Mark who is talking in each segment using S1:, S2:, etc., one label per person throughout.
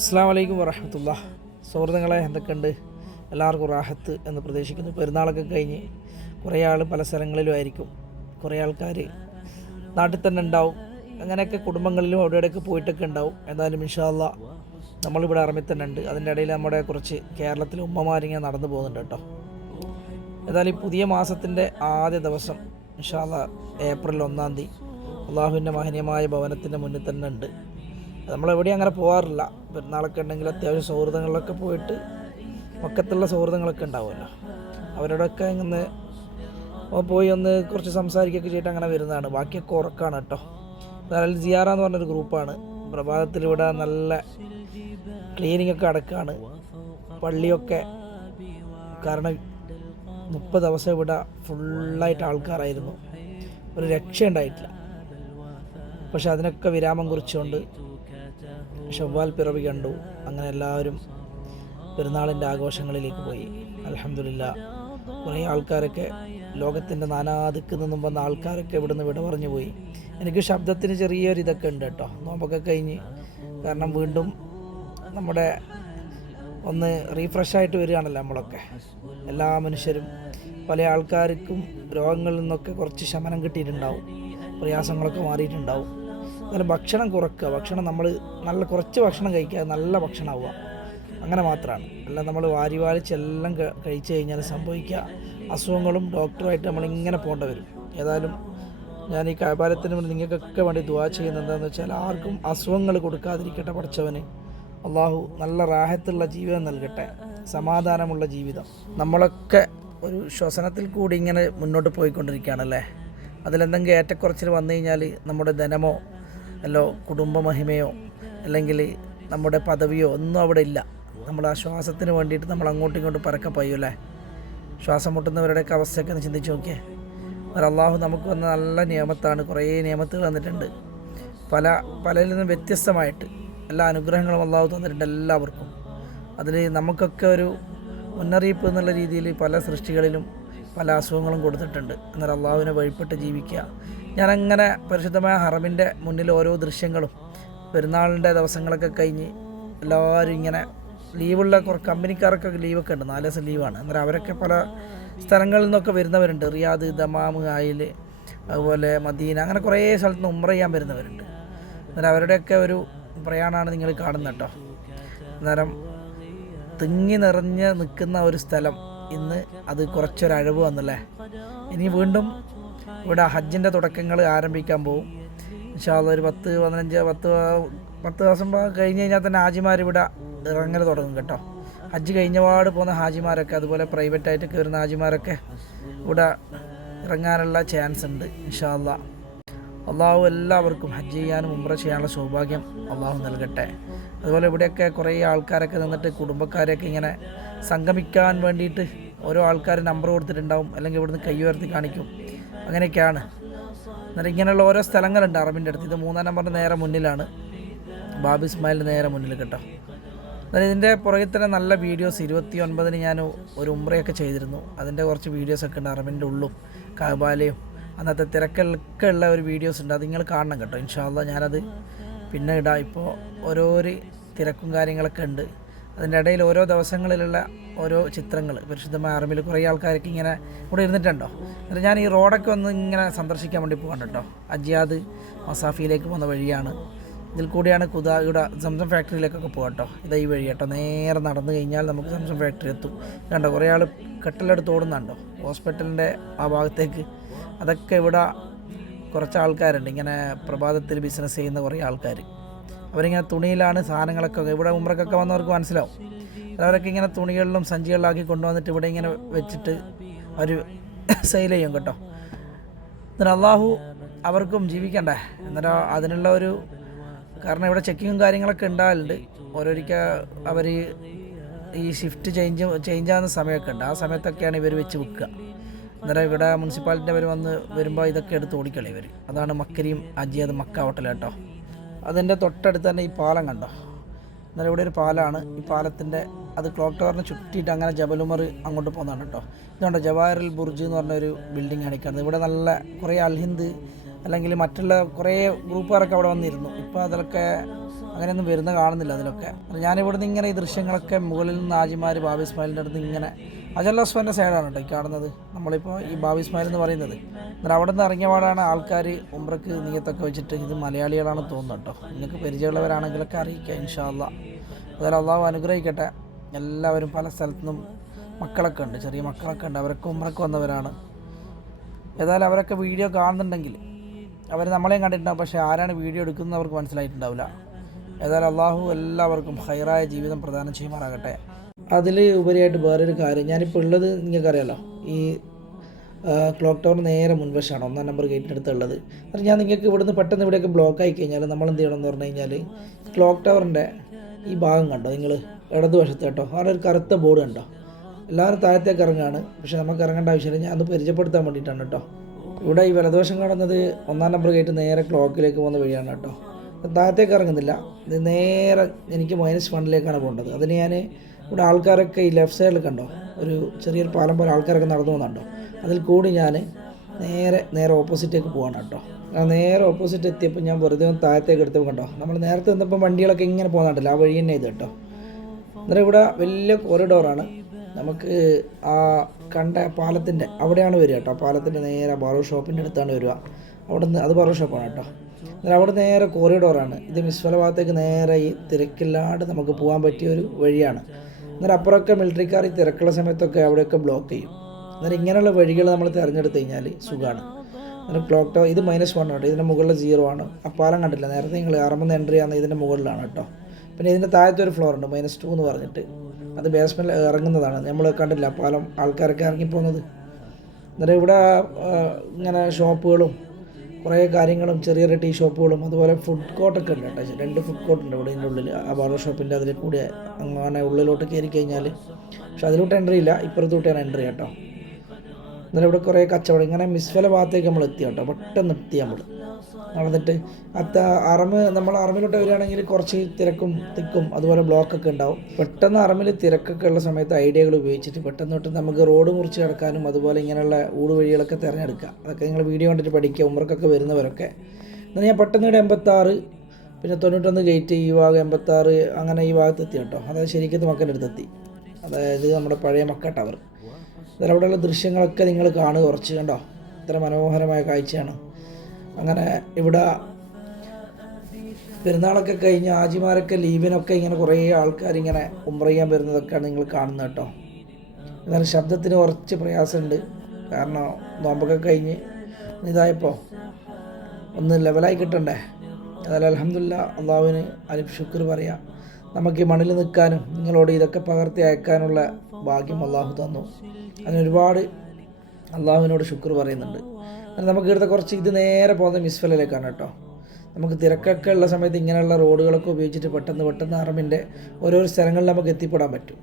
S1: അസ്സാം വലൈക്കും വറഹമത്തുള്ള. സുഹൃത്തുക്കളെ എന്തൊക്കെയുണ്ട്? എല്ലാവർക്കും റാഹത്ത് എന്ന് പ്രതീക്ഷിക്കുന്നു. പെരുന്നാളൊക്കെ കഴിഞ്ഞ് കുറേ ആൾ പല സ്ഥലങ്ങളിലും ആയിരിക്കും. കുറേ ആൾക്കാർ നാട്ടിൽ തന്നെ ഉണ്ടാവും. അങ്ങനെയൊക്കെ കുടുംബങ്ങളിലും അവിടെ ഇവിടെയൊക്കെ പോയിട്ടൊക്കെ ഉണ്ടാവും. എന്തായാലും ഇൻഷാല്ല നമ്മളിവിടെ അറമിൽ തന്നെ ഉണ്ട്. അതിന്റെ ഇടയിൽ നമ്മുടെ കുറച്ച് കേരളത്തിലെ ഉമ്മമാരിങ്ങനെ നടന്നു പോകുന്നുണ്ട് കേട്ടോ. ഏതായാലും പുതിയ മാസത്തിന്റെ ആദ്യ ദിവസം ഇൻഷാല്ല ഏപ്രിൽ ഒന്നാം തീയതി അള്ളാഹുവിന്റെ മഹനീയമായ ഭവനത്തിന്റെ മുന്നിൽ തന്നെ ഉണ്ട്. നമ്മളെവിടെയും അങ്ങനെ പോകാറില്ല പെരുന്നാളൊക്കെ ഉണ്ടെങ്കിൽ അത്യാവശ്യം സൗഹൃദങ്ങളിലൊക്കെ പോയിട്ട് മൊക്കത്തുള്ള സൗഹൃദങ്ങളൊക്കെ ഉണ്ടാവുമല്ലോ. അവരോടൊക്കെ ഇങ്ങനെ പോയി ഒന്ന് കുറച്ച് സംസാരിക്കുകയൊക്കെ ചെയ്തിട്ട് അങ്ങനെ വരുന്നതാണ്. ബാക്കിയൊക്കെ ഉറക്കാണ് കേട്ടോ. അതായത് ജിയാറ എന്ന് പറഞ്ഞൊരു ഗ്രൂപ്പാണ്. പ്രഭാതത്തിൽ നല്ല ക്ലീനിങ് ഒക്കെ അടക്കാണ് പള്ളിയൊക്കെ കാരണം മുപ്പത് ദിവസം ഇവിടെ ഫുള്ളായിട്ട് ആൾക്കാരായിരുന്നു. ഒരു രക്ഷ ഉണ്ടായിട്ടില്ല പക്ഷെ അതിനൊക്കെ വിരാമം കുറിച്ചുകൊണ്ട് ഷവ്വാൽ പിറവി കണ്ടു. അങ്ങനെ എല്ലാവരും പെരുന്നാളിന്റെ ആഘോഷങ്ങളിലേക്ക് പോയി. അലഹമില്ല കുറേ ആൾക്കാരൊക്കെ ലോകത്തിന്റെ നാനാദിക്കിൽ നിന്നും വന്ന ആൾക്കാരൊക്കെ ഇവിടുന്ന് വിട പറഞ്ഞു പോയി. എനിക്ക് ശബ്ദത്തിന് ചെറിയൊരു ഇതൊക്കെ ഉണ്ട് കേട്ടോ. നോമ്പൊക്കെ കഴിഞ്ഞ് കാരണം വീണ്ടും നമ്മുടെ ഒന്ന് റീഫ്രഷ് ആയിട്ട് വരികയാണല്ലോ നമ്മളൊക്കെ. എല്ലാ മനുഷ്യരും പല ആൾക്കാർക്കും രോഗങ്ങളിൽ നിന്നൊക്കെ കുറച്ച് ശമനം കിട്ടിയിട്ടുണ്ടാവും. പ്രയാസങ്ങളൊക്കെ മാറിയിട്ടുണ്ടാവും. എന്നാലും ഭക്ഷണം കുറക്കുക. ഭക്ഷണം നമ്മൾ നല്ല കുറച്ച് ഭക്ഷണം കഴിക്കുക. നല്ല ഭക്ഷണമാവുക അങ്ങനെ മാത്രമാണ്. അല്ല നമ്മൾ വാരി വാരിച്ചെല്ലാം കഴിച്ചു കഴിഞ്ഞാൽ സംഭവിക്കുക. അസുഖങ്ങളും ഡോക്ടറുമായിട്ട് നമ്മളിങ്ങനെ പോകേണ്ടി വരും. ഏതായാലും ഞാൻ ഈ കാപാലത്തിന് വേണ്ടി നിങ്ങൾക്കൊക്കെ വേണ്ടി ദുവാ ചെയ്യുന്നത് എന്താണെന്ന് വെച്ചാൽ ആർക്കും അസുഖങ്ങൾ കൊടുക്കാതിരിക്കട്ടെ പഠിച്ചവന്. അള്ളാഹു നല്ല റാഹത്തുള്ള ജീവിതം നൽകട്ടെ. സമാധാനമുള്ള ജീവിതം. നമ്മളൊക്കെ ഒരു ശ്വസനത്തിൽ കൂടി ഇങ്ങനെ മുന്നോട്ട് പോയിക്കൊണ്ടിരിക്കുകയാണല്ലേ? അതിലെന്തെങ്കിലും ഏറ്റക്കുറച്ചിൽ വന്നു കഴിഞ്ഞാൽ നമ്മുടെ ധനമോ അല്ലോ കുടുംബമഹിമയോ അല്ലെങ്കിൽ നമ്മുടെ പദവിയോ ഒന്നും അവിടെ ഇല്ല. നമ്മൾ ആ ശ്വാസത്തിന് വേണ്ടിയിട്ട് നമ്മൾ അങ്ങോട്ടും ഇങ്ങോട്ടും പരക്കെ പയ്യൂല്ലേ ശ്വാസം മുട്ടുന്നവരുടെയൊക്കെ അവസ്ഥയൊക്കെ ഒന്ന് ചിന്തിച്ച് നോക്കിയേ. അള്ളാഹു നമുക്ക് വന്ന നല്ല നിയമത്താണ്. കുറേ നിയമത്തുകൾ തന്നിട്ടുണ്ട്. പല പലരിൽ നിന്നും വ്യത്യസ്തമായിട്ട് എല്ലാ അനുഗ്രഹങ്ങളും അള്ളാഹു തന്നിട്ടുണ്ട് എല്ലാവർക്കും. അതിൽ നമുക്കൊക്കെ ഒരു മുന്നറിയിപ്പ് എന്നുള്ള രീതിയിൽ പല സൃഷ്ടികളിലും പല അസുഖങ്ങളും കൊടുത്തിട്ടുണ്ട്. എന്നാൽ അള്ളാഹുവിനെ വഴിപ്പെട്ട് ജീവിക്കുക ഞാനങ്ങനെ പരിശുദ്ധമായ ഹറമിന്റെ മുന്നിൽ ഓരോ ദൃശ്യങ്ങളും പെരുന്നാളിന്റെ ദിവസങ്ങളൊക്കെ കഴിഞ്ഞ് എല്ലാവരും ഇങ്ങനെ ലീവുള്ള കുറേ കമ്പനിക്കാർക്കൊക്കെ ലീവൊക്കെ ഉണ്ട്. നാല് ദിവസം ലീവാണ്. അന്നേരം അവരൊക്കെ പല സ്ഥലങ്ങളിൽ നിന്നൊക്കെ വരുന്നവരുണ്ട്. റിയാദ് ദമാമ് ആയിൽ അതുപോലെ മദീന അങ്ങനെ കുറേ സ്ഥലത്ത് നിന്ന് ഉമ്ര ചെയ്യാൻ വരുന്നവരുണ്ട്. അന്നേരം അവരുടെയൊക്കെ ഒരു പ്രയാണമാണ് നിങ്ങൾ കാണുന്നത് കേട്ടോ. അന്നേരം തിങ്ങി നിറഞ്ഞ് നിൽക്കുന്ന ഒരു സ്ഥലം ഇന്ന് അത് കുറച്ചൊരു അഴവ് വന്നല്ലേ? ഇനി വീണ്ടും ഇവിടെ ഹജ്ജിന്റെ തുടക്കങ്ങൾ ആരംഭിക്കാൻ പോകും ഇൻഷാല്ല ഒരു പത്ത് പതിനഞ്ച് പത്ത് പത്ത് ദിവസം കഴിഞ്ഞ് കഴിഞ്ഞാൽ തന്നെ ഹാജിമാർ ഇവിടെ ഇറങ്ങൽ തുടങ്ങും കേട്ടോ. ഹജ്ജ് കഴിഞ്ഞപാട് പോകുന്ന ഹാജിമാരൊക്കെ അതുപോലെ പ്രൈവറ്റായിട്ട് കയറുന്ന ഹാജിമാരൊക്കെ ഇവിടെ ഇറങ്ങാനുള്ള ചാൻസ് ഉണ്ട് ഇൻഷാല്ല അള്ളാഹു എല്ലാവർക്കും ഹജ്ജ് ചെയ്യാനും ഉംറ ചെയ്യാനുള്ള സൗഭാഗ്യം അള്ളാഹു നൽകട്ടെ. അതുപോലെ ഇവിടെയൊക്കെ കുറേ ആൾക്കാരൊക്കെ നിന്നിട്ട് കുടുംബക്കാരെയൊക്കെ ഇങ്ങനെ സംഗമിക്കാൻ വേണ്ടിയിട്ട് ഓരോ ആൾക്കാർ നമ്പർ കൊടുത്തിട്ടുണ്ടാവും അല്ലെങ്കിൽ ഇവിടുന്ന് കൈ ഉയർത്തി കാണിക്കും. അങ്ങനെയൊക്കെയാണ്. എന്നിട്ട് ഇങ്ങനെയുള്ള ഓരോ സ്ഥലങ്ങളുണ്ട് അറബിന്റെ അടുത്ത്. ഇത് മൂന്നാം നമ്പറിന്റെ നേരെ മുന്നിലാണ്. ബാബു ഇസ്മായിലിന്റെ നേരെ മുന്നിൽ കേട്ടോ. എന്നാൽ ഇതിന്റെ പുറകിൽ തന്നെ നല്ല വീഡിയോസ്. ഇരുപത്തി ഒൻപതിന് ഞാൻ ഒരു ഉമ്രയൊക്കെ ചെയ്തിരുന്നു. അതിന്റെ കുറച്ച് വീഡിയോസൊക്കെ ഉണ്ട് അറബിന്റെ ഉള്ളും കാബാലയും അന്നത്തെ തിരക്കൊക്കെ ഉള്ള ഒരു വീഡിയോസ് ഉണ്ട്. അത് നിങ്ങൾ കാണണം കേട്ടോ. ഇൻഷാല്ല ഞാനത് പിന്നെ ഇടാം. ഇപ്പോൾ ഓരോരോ തിരക്കും കാര്യങ്ങളൊക്കെ ഉണ്ട്. അതിന്റെ ഇടയിൽ ഓരോ ദിവസങ്ങളിലുള്ള ഓരോ ചിത്രങ്ങൾ. പരിശുദ്ധമായ ആർമിയിൽ കുറേ ആൾക്കാരൊക്കെ ഇങ്ങനെ ഇവിടെ ഇരുന്നിട്ടുണ്ടോ? എന്നിട്ട് ഞാൻ ഈ റോഡൊക്കെ ഒന്ന് ഇങ്ങനെ സന്ദർശിക്കാൻ വേണ്ടി പോകണം കേട്ടോ. അജിയാദ് മസാഫിയിലേക്ക് പോകുന്ന വഴിയാണ്. ഇതിൽ കൂടിയാണ് കുതാ ഇവിടെ സംസം ഫാക്ടറിയിലേക്കൊക്കെ പോകാം കേട്ടോ. ഇതാ ഈ വഴി കേട്ടോ. നേരെ നടന്നു കഴിഞ്ഞാൽ നമുക്ക് സംസം ഫാക്ടറി എത്തും. കണ്ടോ കുറേ ആൾ കെട്ടലെടുത്ത് ഓടുന്നുണ്ടോ? ഹോസ്പിറ്റലിന്റെ ആ ഭാഗത്തേക്ക്. അതൊക്കെ ഇവിടെ കുറച്ച് ആൾക്കാരുണ്ട്. ഇങ്ങനെ പ്രഭാതത്തിൽ ബിസിനസ് ചെയ്യുന്ന കുറേ ആൾക്കാർ അവരിങ്ങനെ തുണിയിലാണ് സാധനങ്ങളൊക്കെ ഇവിടെ ഉമ്രക്കൊക്കെ വന്നവർക്ക് മനസ്സിലാവും. അവരൊക്കെ ഇങ്ങനെ തുണികളിലും സഞ്ചികളിലാക്കി കൊണ്ടുവന്നിട്ട് ഇവിടെ ഇങ്ങനെ വെച്ചിട്ട് അവർ സെയിൽ ചെയ്യും കേട്ടോ. എന്നിട്ട് അള്ളാഹു അവർക്കും ജീവിക്കണ്ടേ? എന്നിട്ട് അതിനുള്ള ഒരു കാരണം ഇവിടെ ചെക്കിങ്ങും കാര്യങ്ങളൊക്കെ ഉണ്ടാവലുണ്ട്. ഓരോരിക്കൽ അവർ ഈ ഷിഫ്റ്റ് ചേഞ്ച് ചേഞ്ച് ആകുന്ന സമയമൊക്കെ ഉണ്ട്. ആ സമയത്തൊക്കെയാണ് ഇവർ വെച്ച് വിൽക്കുക. അന്നേരം ഇവിടെ മുനിസിപ്പാലിറ്റി അവർ വന്ന് വരുമ്പോൾ ഇതൊക്കെ എടുത്ത് ഓടിക്കളി ഇവർ അതാണ് മക്കരിയും അജിയത് മക്ക ഹോട്ടൽ കേട്ടോ. അതിന്റെ തൊട്ടടുത്ത് തന്നെ ഈ പാലം കണ്ടോ? അന്നേരം ഇവിടെ ഒരു പാലമാണ് ഈ പാലത്തിന്റെ അത് ക്ലോക്ക് ടവറിനെ ചുറ്റിയിട്ട് അങ്ങനെ ജബലുമർ അങ്ങോട്ട് പോകുന്നതാണ് കേട്ടോ. ഇതുകൊണ്ട് ജവാഹറിൽ ബുർജ് എന്ന് പറഞ്ഞൊരു ബിൽഡിംഗ് ആണ് കാണുന്നത്. ഇവിടെ നല്ല കുറേ അൽഹിന്ദ് അല്ലെങ്കിൽ മറ്റുള്ള കുറേ ഗ്രൂപ്പുകാരൊക്കെ അവിടെ വന്നിരുന്നു. ഇപ്പോൾ അതിലൊക്കെ അങ്ങനെയൊന്നും വരുന്ന കാണുന്നില്ല അതിലൊക്കെ. ഞാനിവിടുന്ന് ഇങ്ങനെ ഈ ദൃശ്യങ്ങളൊക്കെ മുകളിൽ നിന്ന് ആജിമാർ ബാബി ഇസ്മായിലിന്റെ അടുത്ത് ഇങ്ങനെ അജല്ലാസ്ഫാന്റെ സൈഡാണ് കേട്ടോ ഈ കാണുന്നത്. നമ്മളിപ്പോൾ ഈ ബാബി ഇസ്മായിൽ എന്ന് പറയുന്നത്. എന്നാൽ അവിടെ നിന്ന് ഇറങ്ങിയ പാടാണ് ആൾക്കാർ ഉംറക്ക് നീയത്തൊക്കെ വെച്ചിട്ട് ഇത് മലയാളികളാണ് തോന്നുന്നത് കേട്ടോ. നിങ്ങൾക്ക് പരിചയമുള്ളവരാണെങ്കിലൊക്കെ അറിയിക്കുക ഇൻഷാല്ല അതുപോലെ അള്ളാഹു അനുഗ്രഹിക്കട്ടെ. എല്ലാവരും പല സ്ഥലത്തുനിന്നും മക്കളൊക്കെ ഉണ്ട് ചെറിയ മക്കളൊക്കെ ഉണ്ട്. അവരൊക്കെ ഉമ്രക്ക് വന്നവരാണ്. ഏതായാലും അവരൊക്കെ വീഡിയോ കാണുന്നുണ്ടെങ്കിൽ അവർ നമ്മളെയും കണ്ടിട്ടുണ്ടാവും. പക്ഷേ ആരാണ് വീഡിയോ എടുക്കുന്നത് അവർക്ക് മനസ്സിലായിട്ടുണ്ടാവില്ല. ഏതായാലും അള്ളാഹു എല്ലാവർക്കും ഹൈറായ ജീവിതം പ്രദാനം ചെയ്യുമാറാകട്ടെ. അതിൽ ഉപരിയായിട്ട് വേറൊരു കാര്യം ഞാനിപ്പോൾ ഉള്ളത് നിങ്ങൾക്കറിയാലോ ഈ ക്ലോക്ക് ടവർ നേരെ മുൻവശമാണ് ഒന്നാം നമ്പർ ഗേറ്റിന്റെ അടുത്തുള്ളത് എന്നിട്ട് ഞാൻ നിങ്ങൾക്ക് ഇവിടുന്ന് പെട്ടെന്ന് ഇവിടെയൊക്കെ ബ്ലോക്ക് ആയി കഴിഞ്ഞാൽ നമ്മൾ എന്ത് ചെയ്യണം എന്ന് പറഞ്ഞു കഴിഞ്ഞാൽ ക്ലോക്ക് ടവറിന്റെ ഈ ഭാഗം കണ്ടോ നിങ്ങൾ ഇടതുവശത്ത് കേട്ടോ അവിടെ ഒരു കറുത്ത ബോർഡ് കണ്ടോ? എല്ലാവരും താഴത്തേക്ക് ഇറങ്ങാണ് പക്ഷെ നമുക്ക് ഇറങ്ങേണ്ട ആവശ്യമില്ല ഞാൻ അത് പരിചയപ്പെടുത്താൻ വേണ്ടിയിട്ടാണ് കേട്ടോ. ഇവിടെ ഈ വലതുവശം കാണുന്നത് ഒന്നാം നമ്പർ ഗേറ്റ് നേരെ ക്ലോക്കിലേക്ക് പോകുന്ന വഴിയാണ് കേട്ടോ. താഴത്തേക്ക് ഇറങ്ങുന്നില്ല ഇത് നേരെ എനിക്ക് മൈനസ് വണ്ണിലേക്കാണ് പോകേണ്ടത്. അതിന് ഞാൻ ഇവിടെ ആൾക്കാരൊക്കെ ഈ ലെഫ്റ്റ് സൈഡിൽ കണ്ടോ? ഒരു ചെറിയൊരു പാലം പോലെ ആൾക്കാരൊക്കെ നടന്നു പോകുന്നുണ്ടോ? അതിൽ കൂടി ഞാൻ നേരെ നേരെ ഓപ്പോസിറ്റേക്ക് പോവാണ് കേട്ടോ. ആ നേരെ ഓപ്പോസിറ്റ് എത്തിയപ്പോൾ ഞാൻ വെറുതെ ഒന്ന് താഴത്തേക്ക് എടുത്തപ്പോൾ കണ്ടോ? നമ്മൾ നേരത്തെ നിന്നപ്പോൾ വണ്ടികളൊക്കെ ഇങ്ങനെ പോകുന്നുണ്ടല്ലോ ആ വഴി തന്നെ ഇത് കേട്ടോ. അന്നേരം ഇവിടെ വലിയ കോറിഡോറാണ് നമുക്ക് ആ കണ്ട പാലത്തിന്റെ അവിടെയാണ് വരിക കേട്ടോ. പാലത്തിന്റെ നേരെ ബാറോ ഷോപ്പിന്റെ അടുത്താണ് വരിക. അവിടെ നിന്ന് അത് ബാറോ ഷോപ്പാണ് കേട്ടോ. അന്നേരം അവിടെ നേരെ കോറിഡോറാണ് ഇത് മിസ്ഫല ഭാഗത്തേക്ക് നേരെ ഈ തിരക്കില്ലാണ്ട് നമുക്ക് പോകാൻ പറ്റിയ ഒരു വഴിയാണ്. അന്നേരം അപ്പുറമൊക്കെ മിലിറ്ററിക്കാർ ഈ തിരക്കുള്ള സമയത്തൊക്കെ അവിടെയൊക്കെ ബ്ലോക്ക് ചെയ്യും. അന്നേരം ഇങ്ങനെയുള്ള വഴികൾ നമ്മൾ തിരഞ്ഞെടുത്ത് കഴിഞ്ഞാൽ സുഖമാണ്. അന്നേരം ക്ലോക്ക് ടവർ ഇത് മൈനസ് വൺ ആണ്. ഇതിന്റെ മുകളിൽ സീറോ ആണ്. അപ്പാലം പാലം കണ്ടില്ല. നേരത്തെ നിങ്ങൾ ആറുമെന്ന് എൻട്രി ആണ് ഇതിന്റെ മുകളിലാണ് കേട്ടോ. പിന്നെ ഇതിന്റെ താഴത്തെ ഒരു ഫ്ലോർ ഉണ്ട്. മൈനസ് ടു എന്ന് പറഞ്ഞിട്ട്. അത് ബേസ്മെന്റിൽ ഇറങ്ങുന്നതാണ്. നമ്മൾ കണ്ടില്ല അപ്പാലം പാലം ആൾക്കാരൊക്കെ ഇറങ്ങിപ്പോകുന്നത്. എന്നിട്ട് ഇവിടെ ഇങ്ങനെ ഷോപ്പുകളും കുറേ കാര്യങ്ങളും ചെറിയ ചെറിയ ടീ ഷോപ്പുകളും അതുപോലെ ഫുഡ് കോർട്ടൊക്കെ ഉണ്ട് കേട്ടോ. രണ്ട് ഫുഡ് കോർട്ട് ഉണ്ട് ഇവിടെ ഇതിന്റെ ഉള്ളിൽ ആ ബാർബർ ഷോപ്പിന്റെ അതിൽ കൂടി അങ്ങനെ ഉള്ളിലോട്ട് കയറി കഴിഞ്ഞാൽ പക്ഷെ അതിലോട്ട് എൻട്രി ഇല്ല. ഇപ്പുറത്തോട്ടാണ് എൻട്രി കേട്ടോ. എന്നാലും ഇവിടെ കുറേ കച്ചവടം ഇങ്ങനെ മിസ്ഫല ഭാഗത്തേക്ക് നമ്മൾ എത്തി കേട്ടോ. പെട്ടെന്ന് എത്തി നമ്മൾ. നടന്നിട്ട് അത്ത അറമ് നമ്മൾ അറമിലോട്ട് വരികയാണെങ്കിൽ കുറച്ച് തിരക്കും തിക്കും അതുപോലെ ബ്ലോക്കൊക്കെ ഉണ്ടാവും. പെട്ടെന്ന് അറമിൽ തിരക്കൊക്കെ ഉള്ള സമയത്ത് ഐഡിയകൾ ഉപയോഗിച്ചിട്ട് പെട്ടെന്ന് തൊട്ട് നമുക്ക് റോഡ് മുറിച്ച് കിടക്കാനും അതുപോലെ ഇങ്ങനെയുള്ള ഊട് വഴികളൊക്കെ തിരഞ്ഞെടുക്കുക. അതൊക്കെ നിങ്ങൾ വീഡിയോ കണ്ടിട്ട് പഠിക്കുക ഉമ്മർക്കൊക്കെ വരുന്നവരൊക്കെ. എന്നാൽ ഞാൻ പെട്ടെന്ന് ഇവിടെ എൺപത്താറ് പിന്നെ തൊണ്ണൂറ്റൊന്ന് ഗേറ്റ് ഈ ഭാഗം എൺപത്താറ് അങ്ങനെ ഈ ഭാഗത്ത് എത്തി കേട്ടോ. അതായത് ശരിക്കും മക്കന്റെ അടുത്തെത്തി. അതായത് നമ്മുടെ പഴയ മക്ക ടവർ അന്നേരം അവിടെയുള്ള ദൃശ്യങ്ങളൊക്കെ നിങ്ങൾ കാണുക കുറച്ച് കണ്ടോ? ഇത്ര മനോഹരമായ കാഴ്ചയാണ്. അങ്ങനെ ഇവിടെ പെരുന്നാളൊക്കെ കഴിഞ്ഞ് ആജിമാരൊക്കെ ലീവിനൊക്കെ ഇങ്ങനെ കുറേ ആൾക്കാർ ഇങ്ങനെ ഉംറ ചെയ്യാൻ വരുന്നതൊക്കെയാണ് നിങ്ങൾ കാണുന്നത് കേട്ടോ. എന്നാലും ശബ്ദത്തിന് കുറച്ച് പ്രയാസമുണ്ട്. കാരണം നോമ്പൊക്കെ കഴിഞ്ഞ് ഇതായപ്പോൾ ഒന്ന് ലെവലായി കിട്ടണ്ടേ. അതായത് അലഹമില്ല അള്ളാഹുവിന് അലിഫ് ശുക്ർ പറയാം. നമുക്ക് ഈ മണ്ണിൽ നിൽക്കാനും നിങ്ങളോട് ഇതൊക്കെ പകർത്തി അയക്കാനുള്ള ഭാഗ്യം അള്ളാഹു തന്നു. അതിനൊരുപാട് അള്ളാഹുവിനോട് ശുക്ർ പറയുന്നുണ്ട്. നമുക്ക് ഇവിടുത്തെ കുറച്ച് ഇത് നേരെ പോകുന്നത് മിസ്ഫലിലേക്കാണ് കേട്ടോ. നമുക്ക് തിരക്കൊക്കെ ഉള്ള സമയത്ത് ഇങ്ങനെയുള്ള റോഡുകളൊക്കെ ഉപയോഗിച്ചിട്ട് പെട്ടെന്ന് പെട്ടെന്ന് അറമിന്റെ ഓരോരോ സ്ഥലങ്ങളിൽ നമുക്ക് എത്തിപ്പെടാൻ പറ്റും.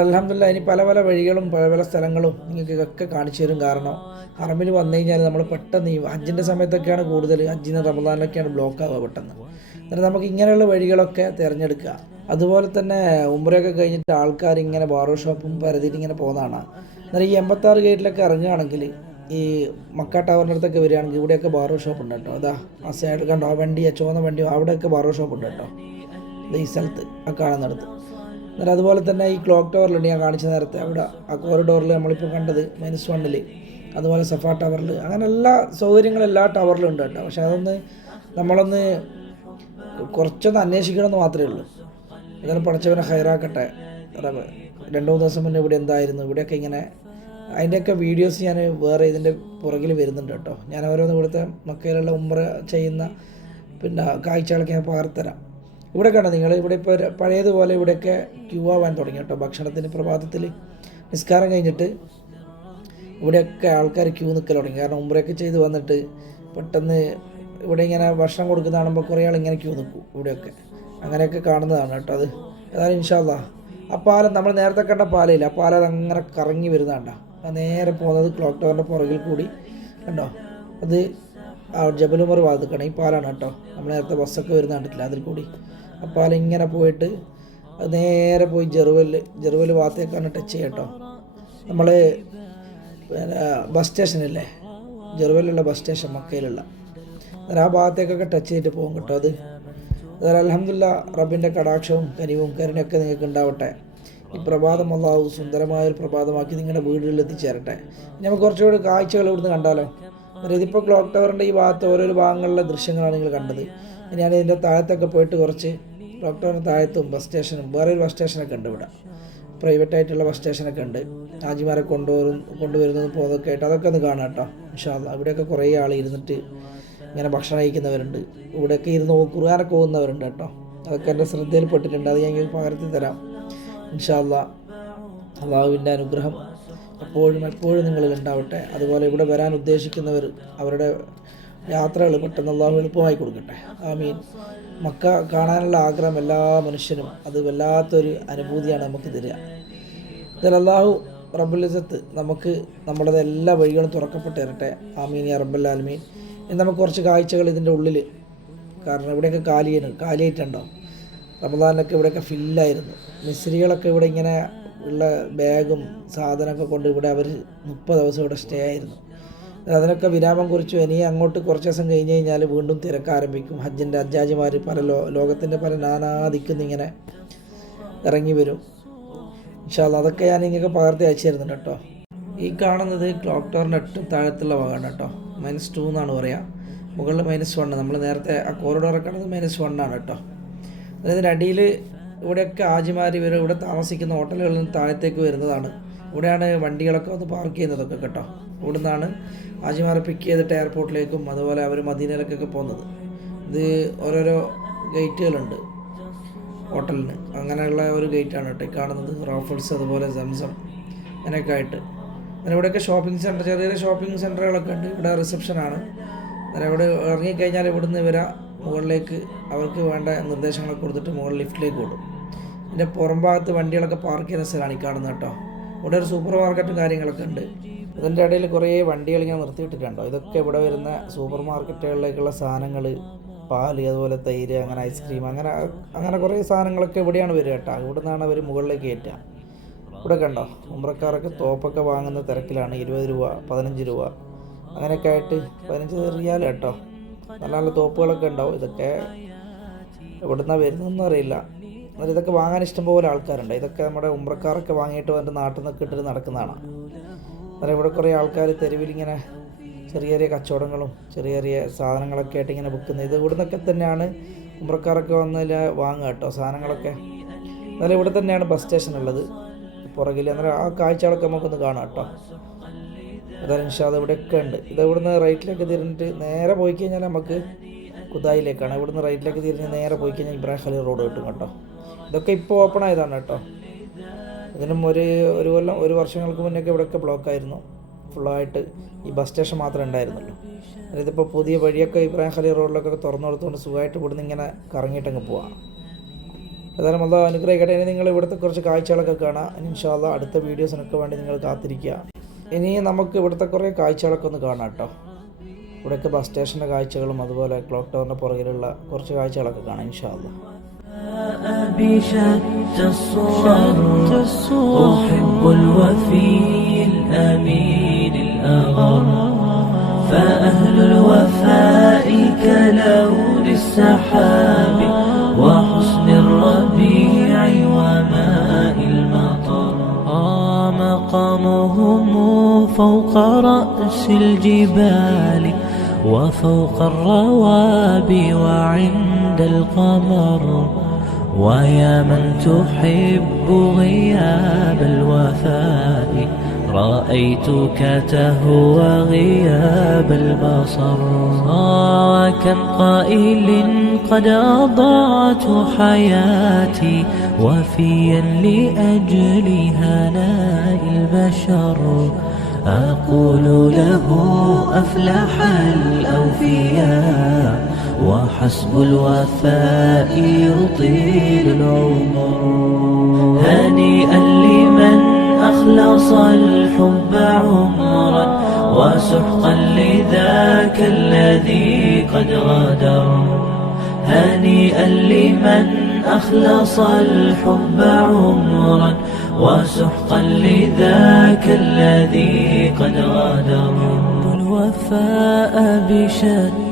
S1: അലഹമില്ല ഇനി പല പല വഴികളും പല പല സ്ഥലങ്ങളും നിങ്ങൾക്കൊക്കെ കാണിച്ചു തരും കാരണം. ഹറമിൽ വന്നു കഴിഞ്ഞാൽ നമ്മൾ പെട്ടെന്ന് ഈ ഹജ്ജിന്റെ സമയത്തൊക്കെയാണ് കൂടുതൽ ഹജ്ജിന് റമദാനിലൊക്കെയാണ് ബ്ലോക്ക് ആവുക പെട്ടെന്ന്. എന്നിട്ട് നമുക്ക് ഇങ്ങനെയുള്ള വഴികളൊക്കെ തിരഞ്ഞെടുക്കുക. അതുപോലെ തന്നെ ഉംറയൊക്കെ കഴിഞ്ഞിട്ട് ആൾക്കാർ ഇങ്ങനെ ബാറോ ഷോപ്പും പരതിയിട്ട് ഇങ്ങനെ പോകുന്നതാണ്. എന്നാൽ ഈ എൺപത്താറ് ഗേറ്റിലൊക്കെ ഇറങ്ങുകയാണെങ്കിൽ ഈ മക്ക ടവറിന്റെ അടുത്തൊക്കെ വരികയാണെങ്കിൽ ഇവിടെയൊക്കെ ബാറോ ഷോപ്പ് ഉണ്ട് കേട്ടോ. അതാ ആ സൈഡ് കണ്ടോ ആ വണ്ടി ആ ചുവന്ന വണ്ടി അവിടെയൊക്കെ ബാറോ ഷോപ്പ് ഉണ്ട് കേട്ടോ. ഈ സ്ഥലത്ത് ആ കാണുന്നിടത്ത്. എന്നിട്ട് അതുപോലെ തന്നെ ഈ ക്ലോക്ക് ടവറിലുണ്ട് ഞാൻ കാണിച്ച നേരത്തെ അവിടെ ആ കോറിഡോറിൽ നമ്മളിപ്പോൾ കണ്ടത് മൈനസ് വണ്ണിൽ അതുപോലെ സഫ ടവറിൽ അങ്ങനെ എല്ലാ സൗകര്യങ്ങളും എല്ലാ ടവറിലും ഉണ്ട് കേട്ടോ. പക്ഷെ അതൊന്ന് നമ്മളൊന്ന് കുറച്ചൊന്ന് അന്വേഷിക്കണമെന്ന് മാത്രമേ ഉള്ളൂ. ഏതായാലും പഠിച്ചവനെ ഹൈറാക്കട്ടെ. രണ്ടു മൂന്ന് ദിവസം മുന്നേ ഇവിടെ എന്തായിരുന്നു? ഇവിടെയൊക്കെ ഇങ്ങനെ അതിന്റെയൊക്കെ വീഡിയോസ് ഞാൻ വേറെ ഇതിന്റെ പുറകിൽ വരുന്നുണ്ട് കേട്ടോ. ഞാൻ ഓരോന്ന് ഇവിടുത്തെ മക്കയിലുള്ള ഉമ്ര ചെയ്യുന്ന പിന്നെ കാഴ്ചകളൊക്കെ ഞാൻ പകർത്തരാം. ഇവിടെ കണ്ടോ നിങ്ങൾ ഇവിടെ ഇപ്പോൾ പഴയതുപോലെ ഇവിടെയൊക്കെ ക്യൂ ആവാൻ തുടങ്ങി കേട്ടോ. ഭക്ഷണത്തിന് പ്രഭാതത്തിൽ നിസ്കാരം കഴിഞ്ഞിട്ട് ഇവിടെയൊക്കെ ആൾക്കാർ ക്യൂ നിൽക്കൽ തുടങ്ങി. കാരണം ഉമ്രയൊക്കെ ചെയ്ത് വന്നിട്ട് പെട്ടെന്ന് ഇവിടെ ഇങ്ങനെ ഭക്ഷണം കൊടുക്കുന്ന കാണുമ്പോൾ കുറേ ആൾ ഇങ്ങനെ ക്യൂ നിൽക്കും ഇവിടെയൊക്കെ. അങ്ങനെയൊക്കെ കാണുന്നതാണ് കേട്ടോ അത്. ഏതായാലും ഇൻഷാല്ലാ ആ പാലം നമ്മൾ നേരത്തെ കണ്ട പാലയില്ല? ആ പാലം അങ്ങനെ കറങ്ങി വരുന്നതാണ്ടാ നേരെ പോകുന്നത് ക്ലോക്ക് ടവറിന്റെ പുറകിൽ കൂടി. കണ്ടോ? അത് ജബലുമർ വാതുക്കണം ഈ പാലാണ് കേട്ടോ. നമ്മൾ നേരത്തെ ബസ്സൊക്കെ വരുന്ന കണ്ടിട്ടില്ല? അതിൽ കൂടി. പാലം ഇങ്ങനെ പോയിട്ട് അത് നേരെ പോയി ജെറുവൽ ജെറുവൽ ഭാഗത്തേക്കാണ് ടച്ച് ചെയ്യട്ടോ നമ്മൾ ബസ് സ്റ്റേഷനില്ലേ ജെറുവലുള്ള ബസ് സ്റ്റേഷൻ മക്കയിലുള്ള. ആ ഭാഗത്തേക്കൊക്കെ ടച്ച് ചെയ്തിട്ട് പോകും കേട്ടോ അത്. അതായത് അലഹമില്ല റബ്ബിന്റെ കടാക്ഷവും കനിവും കരുണയൊക്കെ നിങ്ങൾക്ക് ഉണ്ടാവട്ടെ. ഈ പ്രഭാതം അള്ളാഹു സുന്ദരമായ ഒരു പ്രഭാതമാക്കി നിങ്ങളുടെ വീടുകളിൽ എത്തിച്ചേരട്ടെ. നമുക്ക് കുറച്ചുകൂടി കാഴ്ചകൾ ഇവിടുന്ന് കണ്ടാലോ? ഇതിപ്പോൾ ക്ലോക്ക് ടവറിന്റെ ഈ ഭാഗത്ത് ഓരോരോ ഭാഗങ്ങളിലെ ദൃശ്യങ്ങളാണ് നിങ്ങൾ കണ്ടത്. ഞാൻ ഇതിന്റെ താഴത്തൊക്കെ പോയിട്ട് കുറച്ച് ടവറിന്റെ താഴത്തും ബസ് സ്റ്റേഷനും വേറെ ഒരു ബസ് സ്റ്റേഷനൊക്കെ ഉണ്ട് ഇവിടെ. പ്രൈവറ്റ് ആയിട്ടുള്ള ബസ് സ്റ്റേഷനൊക്കെ ഉണ്ട്. ഹാജിമാരെ കൊണ്ടുവരും കൊണ്ടുവരുന്നതും പോകുന്നതൊക്കെ ആയിട്ട് അതൊക്കെ ഒന്ന് കാണാം കേട്ടോ ഇൻഷാല്ല അവിടെയൊക്കെ കുറേ ആൾ ഇരുന്നിട്ട് ഇങ്ങനെ ഭക്ഷണം കഴിക്കുന്നവരുണ്ട്. ഇവിടെയൊക്കെ ഇരുന്ന് കുറുകാരൊക്കെ പോകുന്നവരുണ്ട് കേട്ടോ. അതൊക്കെ എന്റെ ശ്രദ്ധയിൽപ്പെട്ടിട്ടുണ്ട്. അത് ഞാൻ പകർത്തി തരാം ഇൻഷാല്ല അള്ളാഹുവിന്റെ അനുഗ്രഹം എപ്പോഴും എപ്പോഴും നിങ്ങളിൽ ഉണ്ടാവട്ടെ. അതുപോലെ ഇവിടെ വരാൻ ഉദ്ദേശിക്കുന്നവർ അവരുടെ യാത്രകൾ പെട്ടെന്ന് അള്ളാഹു എളുപ്പമായി കൊടുക്കട്ടെ. ആമീൻ. മക്ക കാണാനുള്ള ആഗ്രഹം എല്ലാ മനുഷ്യനും അത് വല്ലാത്തൊരു അനുഭൂതിയാണ് നമുക്ക് തരിക. ഇതിൽ അള്ളാഹു റബ്ബുലിസത്ത് നമുക്ക് നമ്മുടെ എല്ലാ വഴികളും തുറക്കപ്പെട്ട് തരട്ടെ. ആമീൻ യാ റബ്ബുല്ലാലമീൻ ഇനി നമുക്ക് കുറച്ച് കാഴ്ചകൾ ഇതിന്റെ ഉള്ളിൽ. കാരണം ഇവിടെയൊക്കെ കാലിയാണ് കാലിയായിട്ടുണ്ടോ? റമദാനിലൊക്കെ ഇവിടെയൊക്കെ ഫില്ലായിരുന്നു. മിസ്രികളൊക്കെ ഇവിടെ ഇങ്ങനെ ഉള്ള ബാഗും സാധനമൊക്കെ കൊണ്ട് ഇവിടെ അവർ മുപ്പത് ദിവസം ഇവിടെ സ്റ്റേ ആയിരുന്നു. അതിനൊക്കെ വിരാമം കുറിച്ചു. ഇനി അങ്ങോട്ട് കുറച്ച് ദിവസം കഴിഞ്ഞ് കഴിഞ്ഞാൽ വീണ്ടും തിരക്കാരംഭിക്കും ഹജ്ജിന്റെ ഹജ്ജാജിമാർ പല ലോ ലോകത്തിന്റെ പല നാനാദിക്കുന്നിങ്ങനെ ഇറങ്ങി വരും. ഇൻഷാല്ല അതൊക്കെ ഞാൻ നിങ്ങൾക്ക് പകർത്തി അയച്ചു തരുന്നുണ്ട് കേട്ടോ. ഈ കാണുന്നത് ക്ലോക്ക് ടവറിന്റെ ഏറ്റവും താഴത്തുള്ള ഭാഗമാണ് കേട്ടോ. മൈനസ് ടു എന്നാണ് പറയുക മുകളിൽ മൈനസ് വൺ നമ്മൾ നേരത്തെ ആ കോറിഡോർ കാണുന്നത് മൈനസ് വൺ ആണ് കേട്ടോ. അതായത് അടിയിൽ ഇവിടെയൊക്കെ ആജിമാർ ഇവർ ഇവിടെ താമസിക്കുന്ന ഹോട്ടലുകളിൽ നിന്ന് താഴത്തേക്ക് വരുന്നതാണ്. ഇവിടെയാണ് വണ്ടികളൊക്കെ വന്ന് പാർക്ക് ചെയ്യുന്നതൊക്കെ കേട്ടോ. ഇവിടെ നിന്നാണ് ഹാജിമാരെ പിക്ക് ചെയ്തിട്ട് എയർപോർട്ടിലേക്കും അതുപോലെ അവർ മദീനയിലേക്കൊക്കെ പോകുന്നത്. ഇത് ഓരോരോ ഗേറ്റുകളുണ്ട് ഹോട്ടലിന്. അങ്ങനെയുള്ള ഒരു ഗേറ്റാണ് കേട്ടോ കാണുന്നത്. റോഫിൾസ് അതുപോലെ സംസം അങ്ങനെയൊക്കെ ആയിട്ട്. അങ്ങനെ ഇവിടെയൊക്കെ ഷോപ്പിംഗ് സെന്റർ ചെറിയ ചെറിയ ഷോപ്പിംഗ് സെന്ററുകളൊക്കെ ഉണ്ട്. ഇവിടെ റിസപ്ഷനാണ് അന്നേരം ഇവിടെ ഇറങ്ങിക്കഴിഞ്ഞാൽ ഇവിടുന്ന് വരാം മുകളിലേക്ക് അവർക്ക് വേണ്ട നിർദ്ദേശങ്ങളൊക്കെ കൊടുത്തിട്ട് മുകളിൽ ലിഫ്റ്റിലേക്ക് വിടും ഇതിന്റെ പുറം ഭാഗത്ത് വണ്ടികളൊക്കെ പാർക്ക് ചെയ്യുന്ന സ്ഥലമാണ് ഈ കാണുന്നത് കേട്ടോ. ഇവിടെ ഒരു സൂപ്പർ മാർക്കറ്റും കാര്യങ്ങളൊക്കെ ഉണ്ട്. അതിന്റെ ഇടയിൽ കുറേ വണ്ടികൾ ഇങ്ങനെ നിർത്തിയിട്ടിട്ടുണ്ടോ? ഇതൊക്കെ ഇവിടെ വരുന്ന സൂപ്പർ മാർക്കറ്റുകളിലേക്കുള്ള സാധനങ്ങൾ പാൽ അതുപോലെ തൈര് അങ്ങനെ ഐസ്ക്രീം അങ്ങനെ അങ്ങനെ കുറേ സാധനങ്ങളൊക്കെ ഇവിടെയാണ് വരിക കേട്ടോ. ഇവിടെ നിന്നാണ് അവർ മുകളിലേക്ക് കയറ്റുക. ഇവിടെ കണ്ടോ? ഉമ്രക്കാരൊക്കെ തോപ്പൊക്കെ വാങ്ങുന്ന തിരക്കിലാണ്. ഇരുപത് രൂപ പതിനഞ്ച് രൂപ. അങ്ങനെയൊക്കെ ആയിട്ട് പതിനഞ്ച് റിയാൽ കേട്ടോ. നല്ല നല്ല തോപ്പുകളൊക്കെ ഉണ്ടാവും. ഇതൊക്കെ എവിടുന്നാണ് വരുന്നതെന്നും അറിയില്ല എന്നാൽ ഇതൊക്കെ വാങ്ങാൻ ഇഷ്ടംപോലെ ആൾക്കാരുണ്ട്. ഇതൊക്കെ നമ്മുടെ ഉമ്രക്കാരൊക്കെ വാങ്ങിയിട്ട് വന്നിട്ട് നാട്ടിൽ നിന്നൊക്കെ ഇട്ടിട്ട് നടക്കുന്നതാണ്. അന്നേരം ഇവിടെ കുറേ ആൾക്കാർ തെരുവിലിങ്ങനെ ചെറിയ ചെറിയ കച്ചവടങ്ങളും ചെറിയ ചെറിയ സാധനങ്ങളൊക്കെ ആയിട്ട് ഇങ്ങനെ വിൽക്കുന്നത്. ഇത് ഇവിടെ നിന്നൊക്കെ തന്നെയാണ് ഉമ്രക്കാരൊക്കെ വന്നതിൽ വാങ്ങുക കേട്ടോ സാധനങ്ങളൊക്കെ. എന്നാലും ഇവിടെ തന്നെയാണ് ബസ് സ്റ്റേഷൻ ഉള്ളത്. പുറകിൽ അന്നേരം ആ കാഴ്ചകളൊക്കെ നമുക്കൊന്ന് കാണാം കേട്ടോ. അതാണ് ഇൻഷാദ് ഇവിടെയൊക്കെ ഉണ്ട്. ഇത് ഇവിടുന്ന് റൈറ്റിലേക്ക് തിരിഞ്ഞിട്ട് നേരെ പോയി കഴിഞ്ഞാൽ നമുക്ക് കുതായിലേക്കാണ് ഇവിടുന്ന് റൈറ്റിലേക്ക് തിരിഞ്ഞ് നേരെ പോയി കഴിഞ്ഞാൽ ഇബ്രാഹിം റോഡ് കിട്ടും കേട്ടോ. ഇതൊക്കെ ഇപ്പോൾ ഓപ്പൺ ആയതാണ് കേട്ടോ. ഇതിനും ഒരു ഒരു കൊല്ലം ഒരു വർഷങ്ങൾക്ക് മുന്നേ ഇവിടെയൊക്കെ ബ്ലോക്ക് ആയിരുന്നു. ഫുള്ളായിട്ട് ഈ ബസ് സ്റ്റേഷൻ മാത്രമേ ഉണ്ടായിരുന്നുള്ളൂ. ഇതിപ്പോൾ പുതിയ വഴിയൊക്കെ ഇബ്രാഹിം ഖലി റോഡിലൊക്കെ തുറന്നു കൊടുത്തുകൊണ്ട് സുഖമായിട്ട് ഇവിടുന്ന് ഇങ്ങനെ കറങ്ങിയിട്ടങ്ങ് പോവാം. ഏതായാലും അല്ല അനുഗ്രഹിക്കട്ടെ. ഇനി നിങ്ങൾ ഇവിടുത്തെ കുറച്ച് കാഴ്ചകളൊക്കെ കാണാം. ഇനി ഇൻഷാല്ല അടുത്ത വീഡിയോസിനൊക്കെ വേണ്ടി നിങ്ങൾ കാത്തിരിക്കുക. ഇനി നമുക്ക് ഇവിടുത്തെ കുറേ കാഴ്ചകളൊക്കെ ഒന്ന് കാണാം കേട്ടോ. ഇവിടെയൊക്കെ ബസ് സ്റ്റേഷന്റെ കാഴ്ചകളും അതുപോലെ ക്ലോക്ക് ടവറിന്റെ പുറകിലുള്ള കുറച്ച് കാഴ്ചകളൊക്കെ കാണാം ഇൻഷാല്ല
S2: أبي شتى الصور. أحب الوفي الأمين الأغر. فأهل الوفاء كلون السحاب وحسن الربيع وماء المطر. آه مقامهم فوق رأس الجبال وفوق الروابي وعند القمر. ويا من تحب غياب الوفاء رأيتك تهوى غياب البصر. وكم قائل قد أضعت حياتي وفيا لأجل هناء البشر. أقول له أفلح الأوفياء. وحسب الوفاء يطيل العمر. هنيئا لمن أخلص الحب عمرا وسحقا لذاك الذي قد غدر. هنيئا لمن أخلص الحب عمرا وسحقا لذاك الذي قد غدر. الوفاء بشتى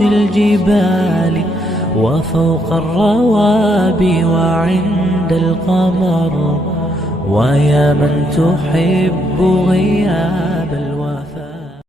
S2: الجبال وفوق الروابي وعند القمر ويا من تحب غياب